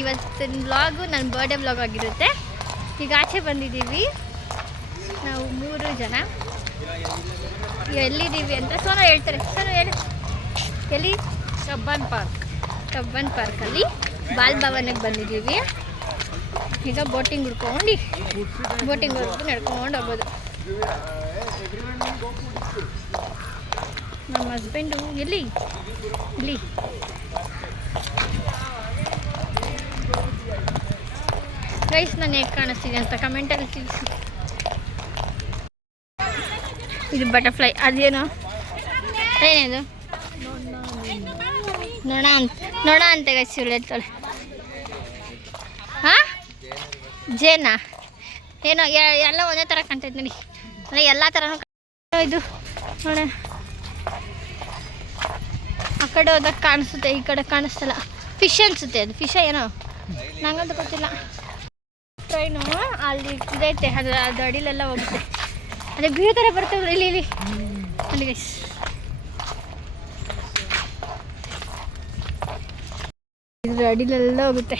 ಇವತ್ತಿನ ವ್ಲಾಗು ನನ್ನ birthday vlog ಆಗಿರುತ್ತೆ. ಈಗ ಆಚೆ ಬಂದಿದ್ದೀವಿ ನಾವು 3 ಜನ. ಎಲ್ಲಿದ್ದೀವಿ ಅಂತ ಸೋನು ಹೇಳ್ತಾರೆ. ಸೋನು ಹೇಳಿ, ಎಲ್ಲಿ? ಕಬ್ಬನ್ ಪಾರ್ಕಲ್ಲಿ ಬಾಲ್ ಭವನಕ್ಕೆ ಬಂದಿದ್ದೀವಿ. ಈಗ ಬೋಟಿಂಗ್ ಹುಡ್ಕೊಂಡು ನಡ್ಕೊಂಡು ಹೋಗೋದು. ನಮ್ಮ ಹಸ್ಬೆಂಡು ಇಲ್ಲಿ ಗೈಸ್ ನಾನು ಹೇಗೆ ಕಾಣಿಸ್ತೀನಿ ಅಂತ ಕಮೆಂಟಲ್ಲಿ ತಿಳಿಸಿ. ಇದು ಬಟರ್ಫ್ಲೈ, ಅದೇನು ಏನೇನು ನೋಡ ಅಂತ ಗೈಸ್ ಹೇಳ್ತಾಳೆ. ಹಾಂ ಜೇನಾ ಏನೋ ಎಲ್ಲ ಒಂದೇ ಥರ ಕಾಣ್ತೈತೆ ನೋಡಿ. ಅಂದರೆ ಎಲ್ಲ ಥರನೂ ಇದು ನೋಡ. ಆ ಕಡೆ ಹೋದಾಗ ಕಾಣಿಸುತ್ತೆ, ಈ ಕಡೆ ಕಾಣಿಸ್ತಲ್ಲ. ಫಿಶ್ ಅನಿಸುತ್ತೆ, ಅದು ಫಿಶ ಏನೋ ನಂಗಂತೂ ಗೊತ್ತಿಲ್ಲ. ಟ್ರೈನು ಅಲ್ಲಿ ಇದೈತೆ, ಅದು ಅಡಿಲೆಲ್ಲ ಹೋಗುತ್ತೆ. ಅದೇ ಬೀಳೋ ಥರ ಬರ್ತವೆ ಇಲ್ಲಿ ಅಲ್ಲಿ ಗೈಸ್. ಇದ್ರ ಅಡಿಲೆಲ್ಲ ಹೋಗುತ್ತೆ.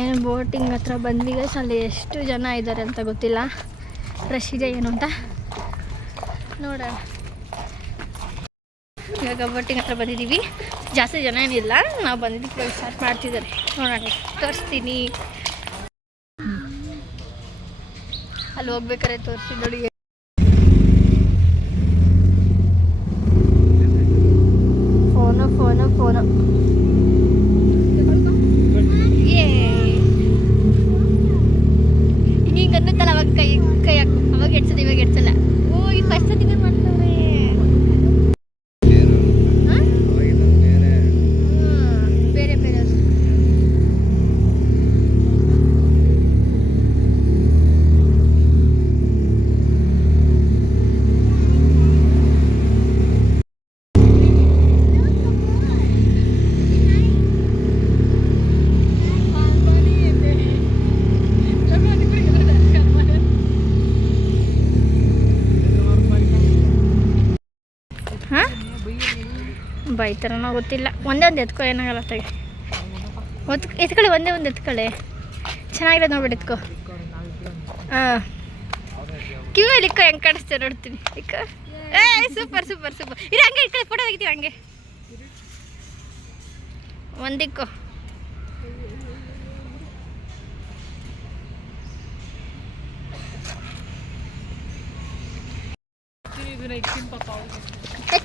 ಏನು ಬೋಟಿಂಗ್ ಹತ್ರ ಬಂದ್ವಿ ಗೈಸ್. ಅಲ್ಲಿ ಎಷ್ಟು ಜನ ಇದ್ದಾರೆ ಅಂತ ಗೊತ್ತಿಲ್ಲ, ರಶ್ ಇದೆ ಏನು ಅಂತ ನೋಡೋಣ. ಇವಾಗ ಬೋಟಿಂಗ್ ಹತ್ರ ಬಂದಿದ್ದೀವಿ. ಜಾಸ್ತಿ ಜನ ಏನಿಲ್ಲ, ನಾವು ಬಂದಿದ್ದಕ್ಕೆ ಸ್ಟಾರ್ಟ್ ಮಾಡ್ತಿದ್ದಾರೆ. ನೋಡೋಣ, ತೋರಿಸ್ತೀನಿ. ಅಲ್ಲಿ ಹೋಗ್ಬೇಕಾದ್ರೆ ತೋರಿಸಿ ನೋಡಿ. ಫೋನು ಹಿಂಗೆ ಅನ್ನುತ್ತಲ್ಲ, ಅವಾಗ ಕೈ ಹಾಕು, ಅವಾಗ ಎಡ್ಸೋದು, ಇವಾಗ ಎಡ್ಸಲ್ಲ. ಓ ಈ ಫಸ್ಟ್ ಸತಿ ಮಾಡ್ತವ್ರೆ. ಬೇರೆ ಬೇರೆ ಬೈತಾರನೋ ಗೊತ್ತಿಲ್ಲ. ಒಂದೇ ಒಂದು ಎತ್ಕೊ, ಏನಾಗಲ್ಲ ತೆಗೆ. ಎತ್ಕೊಳ್ಳಿ, ಒಂದೇ ಒಂದು ಎತ್ಕೊಳ್ಳಿ. ಚೆನ್ನಾಗಿರೋದು ನೋಡ್ಬಿಟ್ಟು ಎತ್ಕೊ. ಹಾಂ ಕಿವಿಯಲ್ಲಿ ಇಕ್ಕೋ, ಹೆಂಗೆ ಕಾಣಿಸ್ತೇವೆ ನೋಡ್ತೀನಿ. ಇಕ್ಕೋ. Super super super. ಇದು ಹಂಗೆ ಇಕ್ಕಳಿ, ಫೋಟೋ ತೆಗಿತೀವಿ ಹಂಗೆ. ಒಂದಿಕ್ಕೋ.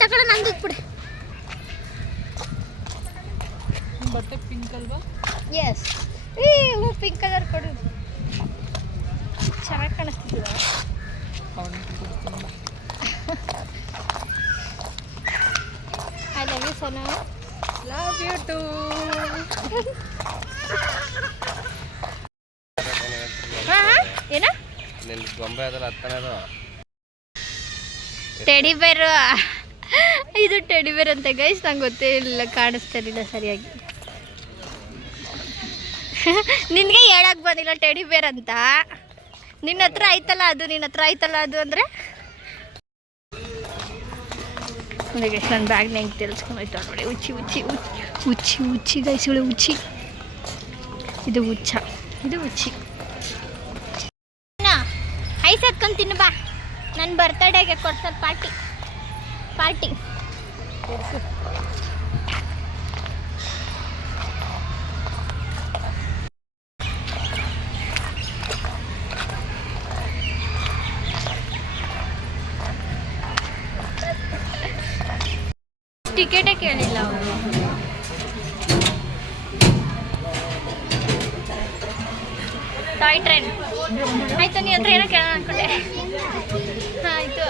ತಗೊಳ್ಳ, ನಂದು ಇಕ್ಬಿಡಿ. ಬಟ್ಟೆ ಪಿಂಕ್ ಅಲ್ವಾ? ಎಸ್. ಹೂ ಪಿಂಕ್ ಕಲರ್ ಕೊಡು, ಚೆನ್ನಾಗಿ ಕಾಣಿಸ್ತಿದ್ದೀರ. I love you Sonu. Love you too. ಏನ ಟೆಡಿ ಬೇರು, ಇದು ಟೆಡಿ ಬೇರ್ ಅಂತ ಗೈಸ್. ನಂಗೆ ಗೊತ್ತೇ ಇಲ್ಲ, ಕಾಣಿಸ್ತಾ ಇರಲಿಲ್ಲ ಸರಿಯಾಗಿ. ನಿನಗೆ ಹೇಳಕ್ಕೆ ಬಂದಿಲ್ಲ ಟೆಡಿ ಬೇರ್ ಅಂತ. ನಿನ್ನ ಹತ್ರ ಆಯ್ತಲ್ಲ ಅದು ಅಂದರೆ ಗೈಸ್. ನನ್ನ ಬ್ಯಾಗ್ನ ಹೆಂಗೆ ತೆರೆಸ್ಕೊಂಡು ಹೋಯ್ತು ನೋಡಿ. ಉಚ್ಚಿ ಗೈಸ್, ಉಚ್ಚಿ. ಇದು ಉಚ್ಚಿ. ಐಸ್ ಹತ್ಕೊಂಡು ತಿನ್ನು ಬಾ. ನನ್ನ ಬರ್ತಡೇಗೆ ಕೊಡ್ಸೋದು ಪಾರ್ಟಿ. ಟಿಕೆಟೇ ಕೇಳಿಲ್ಲ ಅವರು. ಟಾಯ್ ಟ್ರೈನ್ ಆಯಿತು. ನೀ ಹತ್ರ ಏನೋ ಕೇಳೋಣ ಅಂದ್ಕೊಂಡೆ. ಆಯಿತು.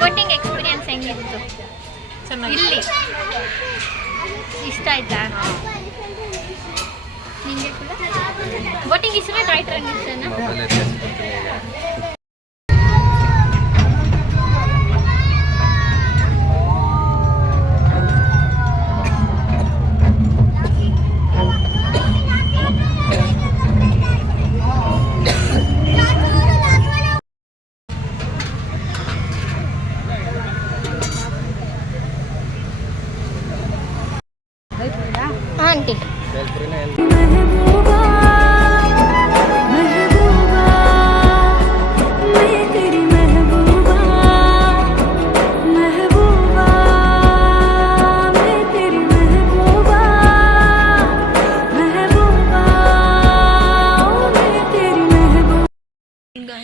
ಬೋಟಿಂಗ್ ಎಕ್ಸ್ಪೀರಿಯನ್ಸ್ ಹೆಂಗಿತ್ತು ಇಲ್ಲಿ? ಇಷ್ಟ ಆಯ್ತಾ ನಿಮಗೆ? ಬೋಟಿಂಗ್ ಇಷ್ಟನೇ, ಟಾಯ್ ಟ್ರೈನ್ ಇಷ್ಟನಾ?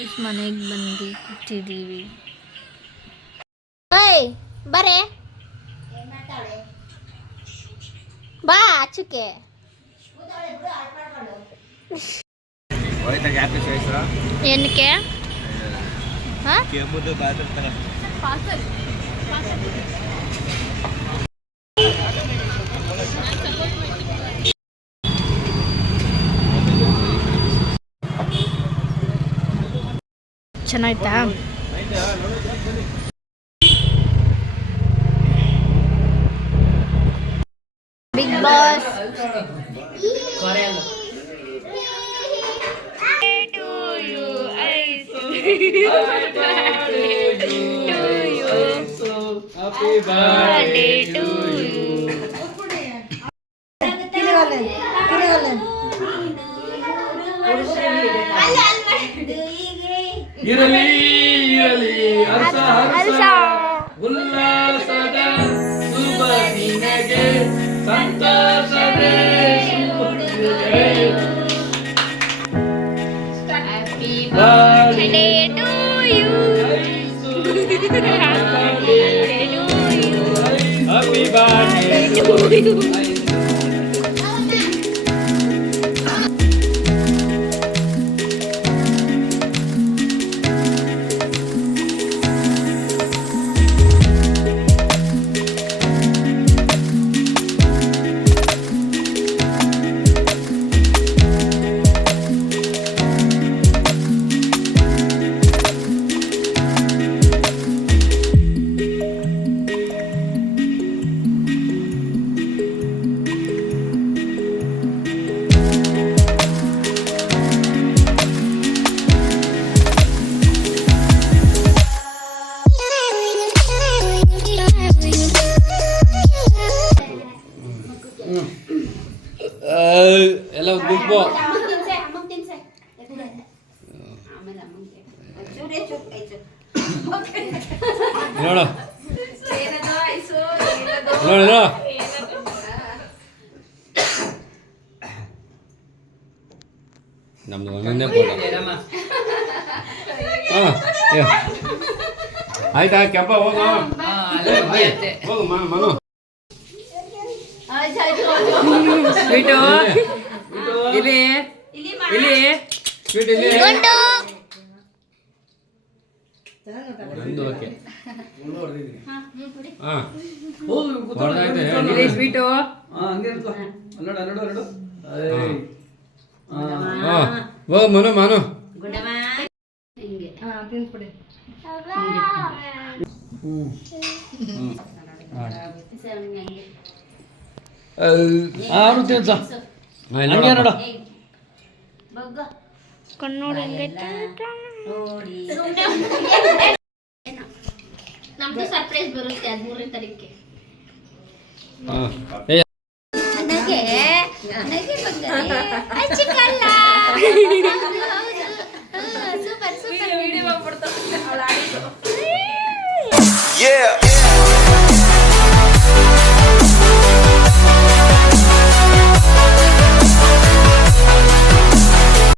ಗೈಸ್ ಮನೆಗೆ ಬಂದು ಕೂತಿದ್ದೀವಿ. ಓಯ್ ಬರೇ ಬಾ ಆಚುಕೆ. ಏನಕ್ಕೆ ಚೆನ್ನಾಯ್ತಾ? ಬಿಗ್ ಬಾಸ್ ಇರಲಿ ಇರಲಿ ಹರ್ಷ ಹರ್ಷ ಉಲ್ಲಾಸದ ಶುಭ ದಿನಗೆ ಸಂತೋಷವೇ happy birthday to you. Happy birthday to you. ಎಲ್ಲ ಗುಂಪು ನೋಡು ನೋಡು ನಮ್ದು ಒಂದೊಂದೇ ಫೋಟೋ. ಆಯ್ತಾ ಕೆಂಪ ಹೋಗು ಹೋಗು ಮನು ಸ್ವೀಟು ಇಲ್ಲಿ ಇಲ್ಲಿ ಸ್ವೀಟ್ ಇಲ್ಲಿ ನಂದು ಓಕೆ ಇಲ್ಲಿ ಸ್ವೀಟು ಹೋಗು ಮನು ಮಾನು ಕಣ್ಣೋಡಿ ನಮ್ದು ಸರ್ಪ್ರೈಸ್ ಬರುತ್ತೆ 13ನೇ ತಾರೀಕಿಗೆ. ನನಗೆ ನನಗೆ ಚಿಕ್ಕಲ್ಲ ಸೂಪರ್ ಸೂಪರ್ ವಿಡಿಯೋ ಮಾಡ್ಬಿಡ್ತಾರೆ.